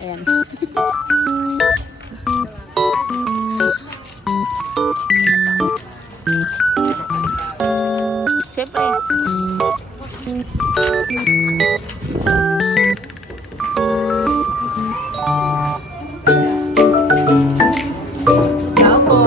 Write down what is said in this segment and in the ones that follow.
Ayan. Siyempre. Ciao po.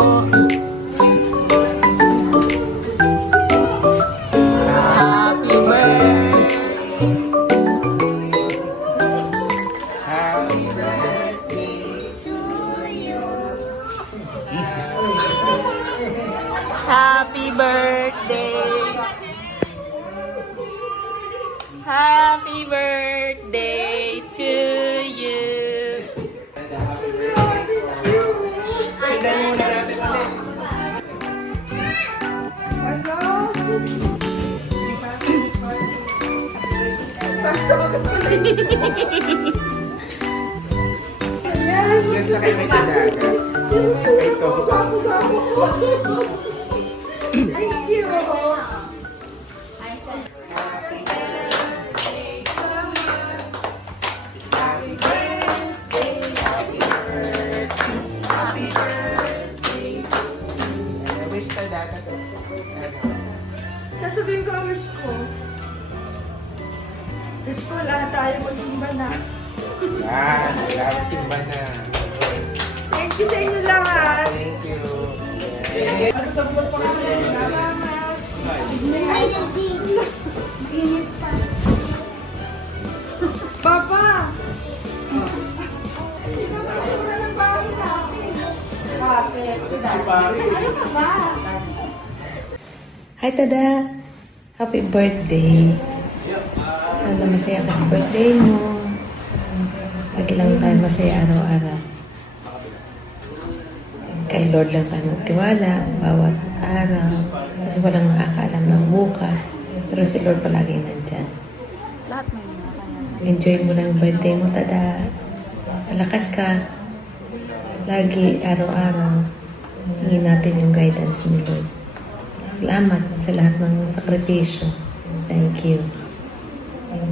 Happy birthday. Happy birthday to you. Yes, na kayo may talaga. Ito. Thank you. Wish talaga sa Sasabihin ko ang wish ko. Wish ko lahat tayo magsimba na. yan. Lahat simba na. Thank you sa inyo lahat. Thank you. Mainit pa. Papa! Wala ng bahay natin. Bakit? Ano ka ba? Hi, Tada! Happy birthday! Sana masaya ka sa birthday mo. Lagi lang tayo masaya araw-araw. Kay Lord lang tayo magtiwala bawat araw. Kasi walang nakakaalam ng bukas. Pero si Lord palagi nandyan. Lahat may mga kanya. Enjoy mo lang yung birthday mo, Tada. Malakas ka. Lagi, araw-araw. Hingin natin yung guidance ni Lord. Salamat sa lahat ng sakripisyo. Thank you.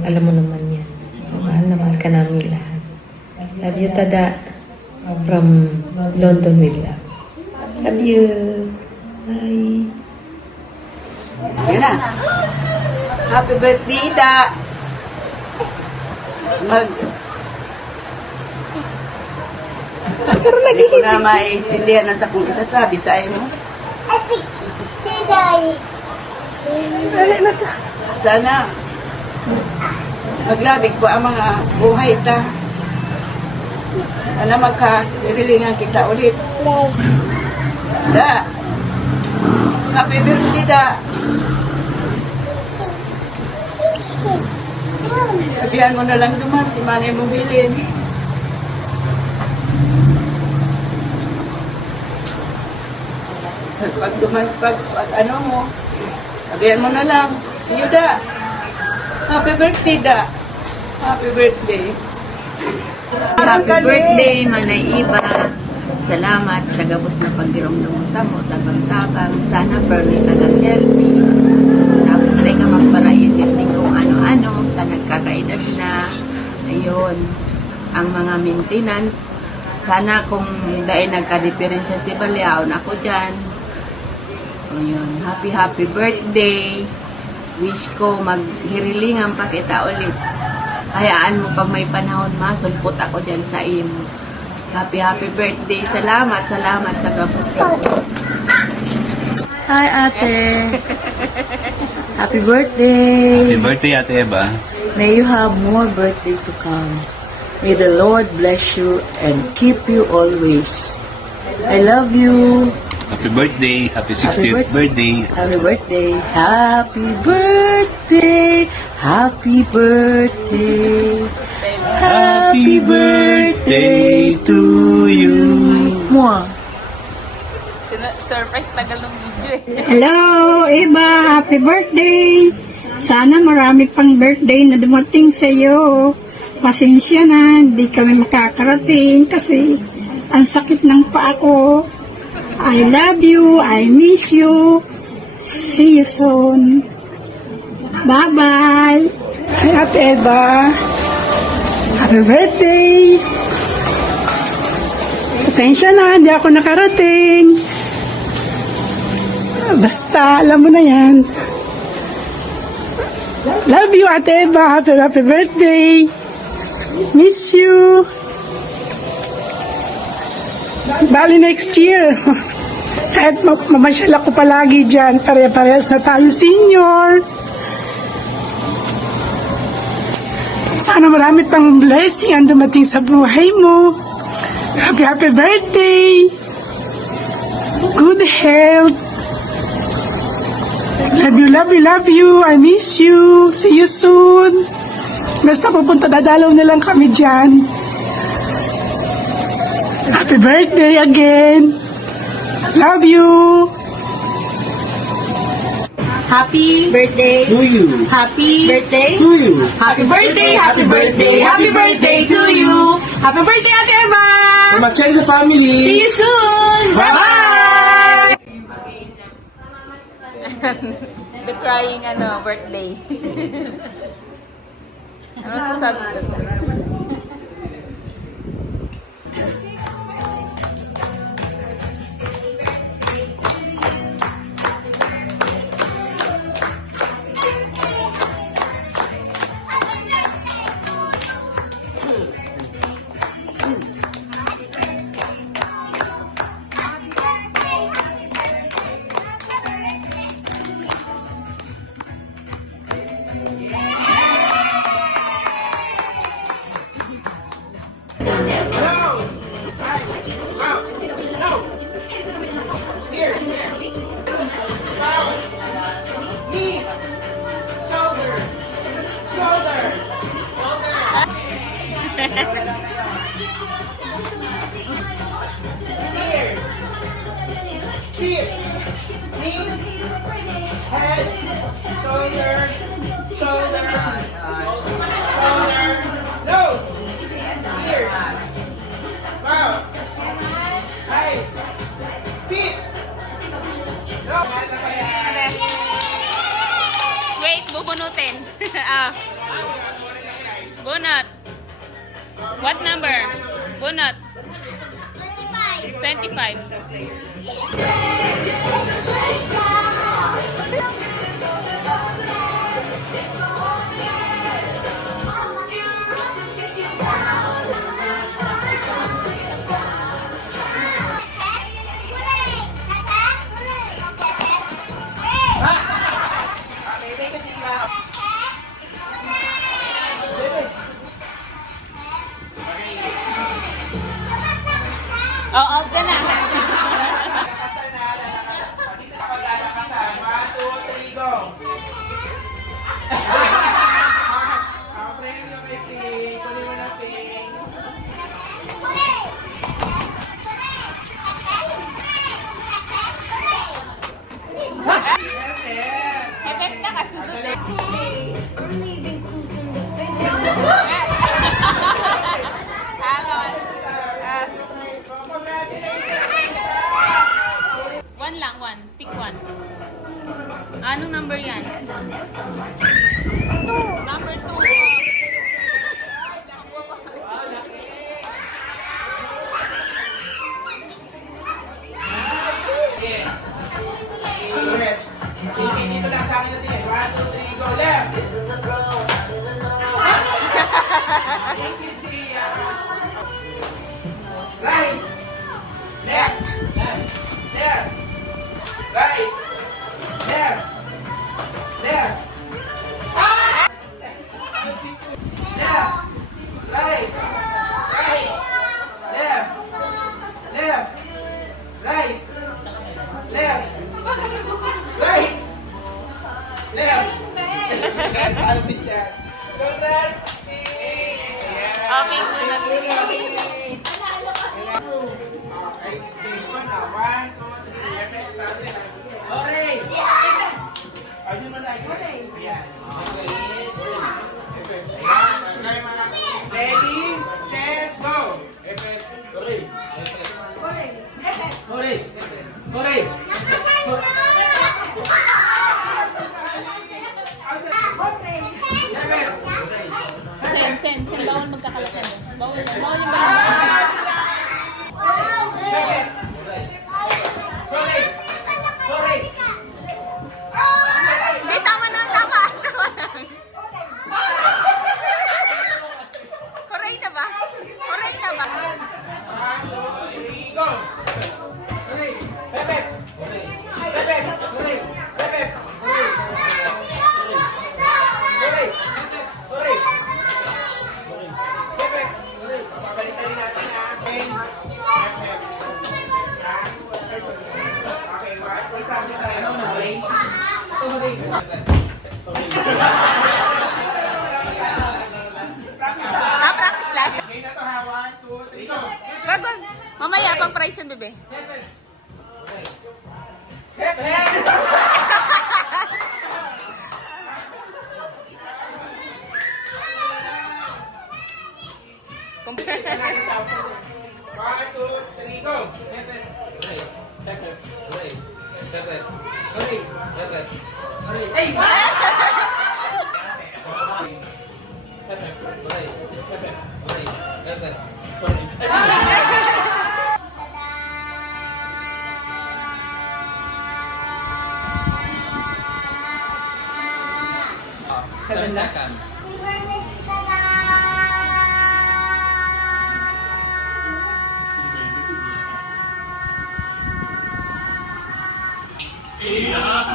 Alam mo naman yan. Mahal na mahal ka namin lahat. Love you, Tada. From London with love. Love you. Bye. Yan na. Happy birthday, Da. Hindi ko na maintindihan na sa kung isasabi sa iyo mo. Sana maglabig po ang mga buhay ta. Sana magka-irilingan kita ulit. Da. Happy birthday, Da. Sabihan mo na lang duman si Manay mo bilin. Pag duman, pag ano mo, sabihan mo na lang. See you, Da. Happy birthday, Da. Happy birthday. Happy birthday, Manay Iba. Salamat sa gabos na pagdirong sa mo, sa pagtabang. Sana permi ka ng healthy. Tapos tayo ka magparaisip din kung ano-ano. Ta nagkakaedad na. Ayun. Ang mga maintenance. Sana kung dahil nagka-diferensya si Baliaon, ako dyan. Ayun. Happy birthday. Wish ko maghirilingan pa kita ulit. Hayaan mo pag may panahon masulpot ako dyan sa imo. Happy birthday. Salamat sa gabos-gabos. Hi, Ate. Happy birthday. Happy birthday, Ate Eva. May you have more birthday to come. May the Lord bless you and keep you always. I love you. Happy birthday. Happy 60th birthday. Happy birthday. Happy birthday. Happy birthday. Happy birthday to you. Mwah. Surprise tagal ng video eh. Hello, Eva. Happy birthday. Sana marami pang birthday na dumating sa iyo. Pasensya na, hindi kami makakarating kasi ang sakit ng paa ko. I love you. I miss you. See you soon. Bye-bye. Hi, Ate Eva. Happy birthday. Pasensya na, hindi ako nakarating. Basta, alam mo na yan. Love you, Ate Eva. Happy birthday. Miss you. Bali next year. Kahit mamasyal ako palagi dyan, pare-parehas na tayo senior. Sana marami pang blessing ang dumating sa buhay mo. Happy birthday. Good health. Love you. I miss you. See you soon. Basta pupunta, dadalaw na lang kami dyan. Happy birthday again. Love you. Happy birthday To you. Happy birthday To you. Happy birthday Happy birthday Happy birthday to you. Happy birthday, Ate Eva. From Machenza family. See you soon. Bye-bye. The crying birthday. Ano sasabi ko? Feet, knees, head, shoulder, shoulder, nose, ears, mouth, eyes, feet. Wait, bubunutin. Bunot. What number? Bunot. 25. Oo, ka na. Lalakasan na, lalakasan. Dito ako lalakasan. 1, 2, 3, go. Ako premyo kay Ping. Kunin mo na, Ping. Effect na kasunod eh. Alon. One lang, one. Pick one. Anong number yan? 2. Number 2. Ulit. Sige, dito lang sa akin natin. 1, 2, 3, go. Left. Thank you, Gia. Right. Left. Left. Right. Left. Left. Left. Right. Right. Left. Left. Right. Left. Right. Left. Para si Chad. Go, Dad. Practice lang. Okay na to ha. 1, 2, 3, go! Wag. Mamaya, pang price yun, bebe. One, two, three, go!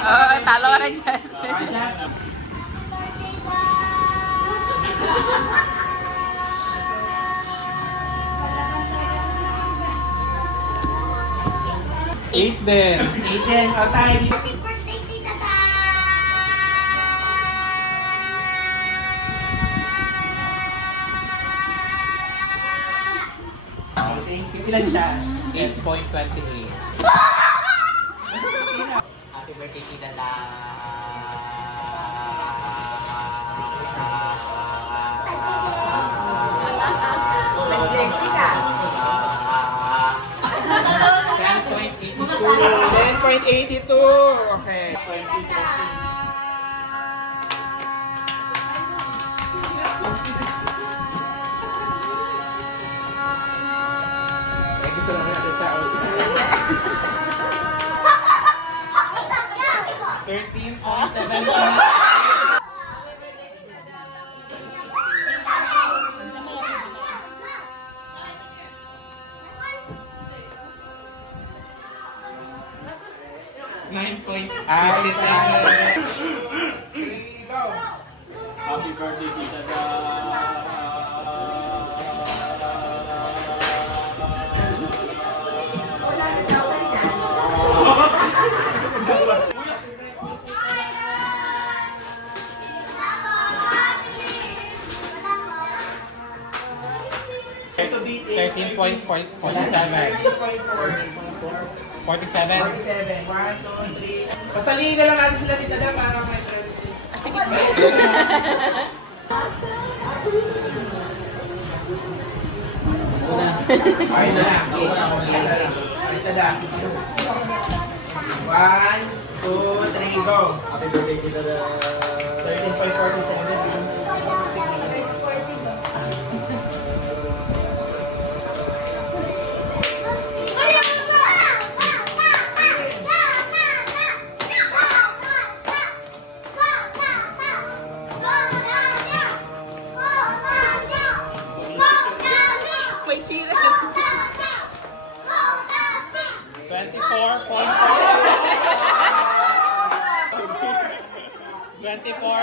Oh, talo ka na, Jess. Eight din. Aiden, o tayo dito. Ilan siya? 8.28. Happy birthday, Tita Da. Nag-lengthy ka. 10.82. Okay. Ay, gusto lang natin tao. 13.7. Ay, go! Happy birthday, Tita Da. Ito dito. 13.47. 47. 47. 1, 2, 3. Pasalihin na lang natin sila, Tita Da, para may privacy. Sige. Ay na lang. Tita Da. 1, 2, 3, go! Happy birthday, Tita Da. 13.47. May chira. 24.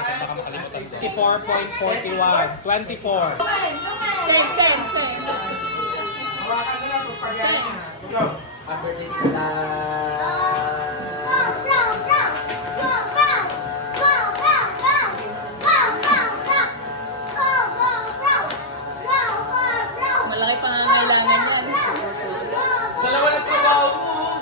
Baka makalimutan. 24.41. 24. Go! Happy birthday, Tita Da. Malaki pangangailangan yan. Dalawa na trabaho mo.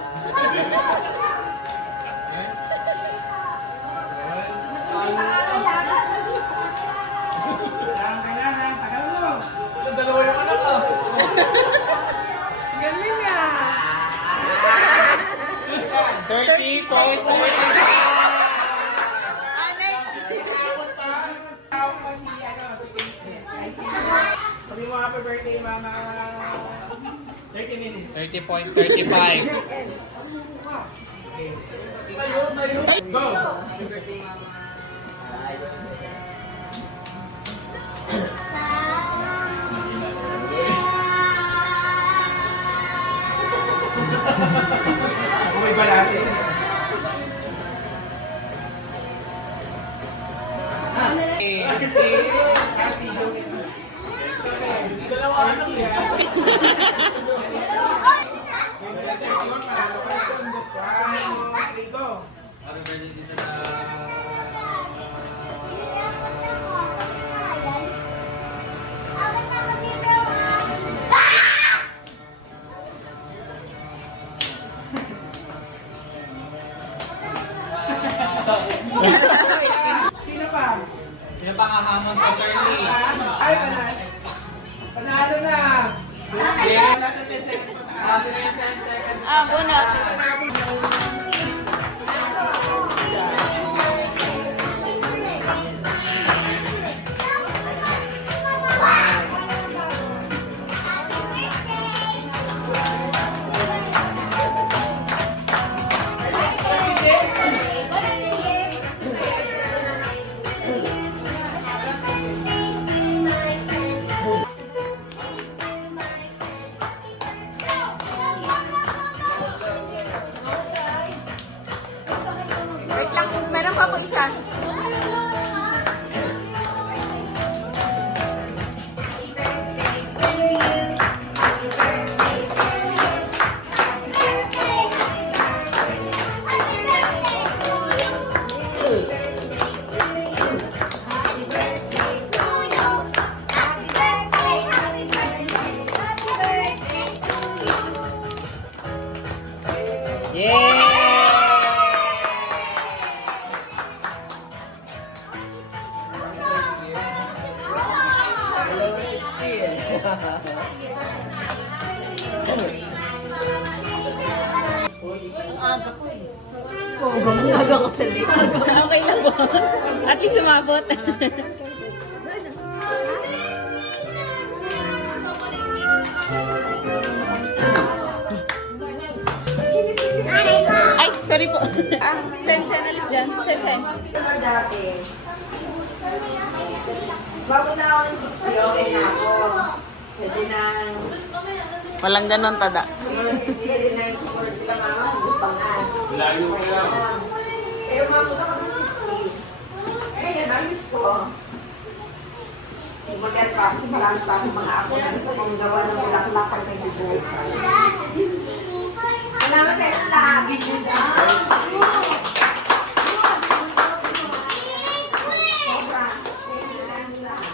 Dalawa yung anak ah. Galing ah. 30.45. Next! Tawag mo si, sabi mo happy birthday, Mama. 30 minutes. 30.35. Go! May balate. Dalawa anak yan. Sino pa? Sino pa nga hamon sa Curly? Ay, panalo. Panalo na. Wala na 10 seconds pa. Sino yung 10 seconds? Bunot. Wait lang, meron pa po isa. Aga ko eh. Aga ko sa late. Okay lang po. At least sumabot. Ay, sorry po. Sen, alis dyan. Sen. Dati. Bago na ako ng 60, okay na ako. Pwede na, Walang ganon, tada. pwede na yung support sila mama, gusto na. Layo ko lang. Eh, umabot ako ng 60. Eh, yan, ayos ko. Maganda pa, kasi marami pa akong mga ako na gusto kong gawa ng bulaklak na bubuhay. Salamat sa ito lahat.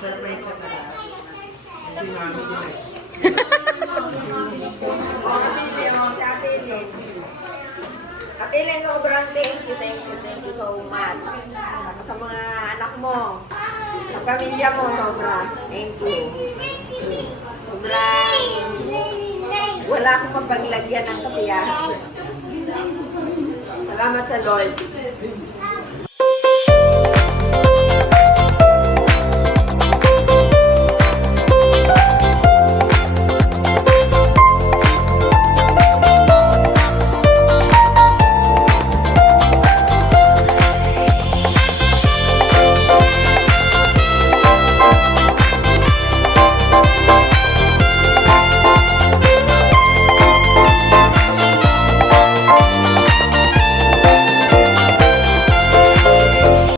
Surprise ka na. Si Mami din eh. Ate Len, sobrang thank you so much. Sa mga anak mo, sa pamilya mo, sobrang thank you. Sobrang wala akong mapaglagyan ng kasiyahan. Salamat sa Lord.